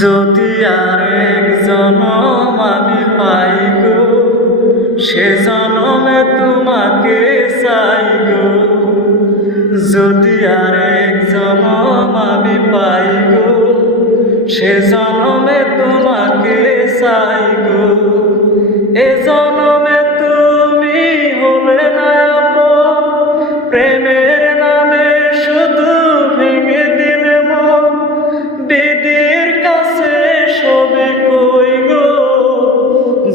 যদি আরেক জনম আমি পাই গো, সে জনমে তোমাকে চাই গো। যদি আরেক জনম আমি পাই গো, সে জনমে তোমাকে চাই গো। এ জনমে তুমি হলে না আপন, প্রেমের নামে শুধু ভেঙে দিলে মন। বিধির কাছে সবে কই গো,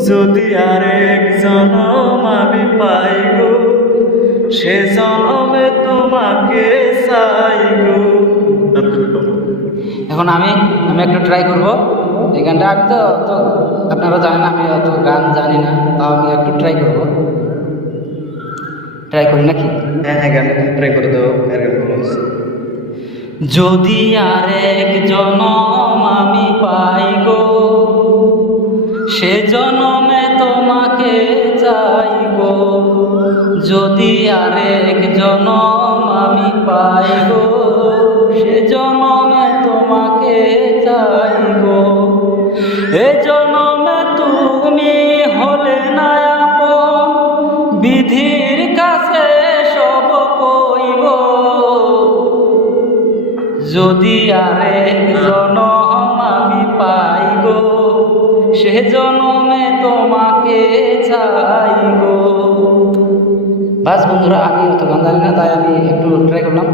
যদি আরেক জনম আমি পাই গো, সে জনমে তোমাকে চাই গো। এখন আমি একটু ট্রাই করবো এই গানটা। আমি তো আপনারা জানেন আমি অত গান জানি না, তাও আমি একটু ট্রাই করবো। ট্রাই করি নাকি? হ্যাঁ, গানটা ট্রাই করে দাও। যদি আরেক জনম আমি পাই গো, সে জনমে তোমাকে চাই গো। যদি আরেক জনম আমি পাই গো, সে জনমে তোমাকে চাই গো। এ জনমে তুমি হলে না আপন, বিধির কাছে সব কইব। যদি আরেক জনম আমি পাই গো, সে জনমে তোমাকে চাই গো। বাস বন্ধুরা, আমি অত গান জানি না, তাই আমি একটু ট্রাই করলাম।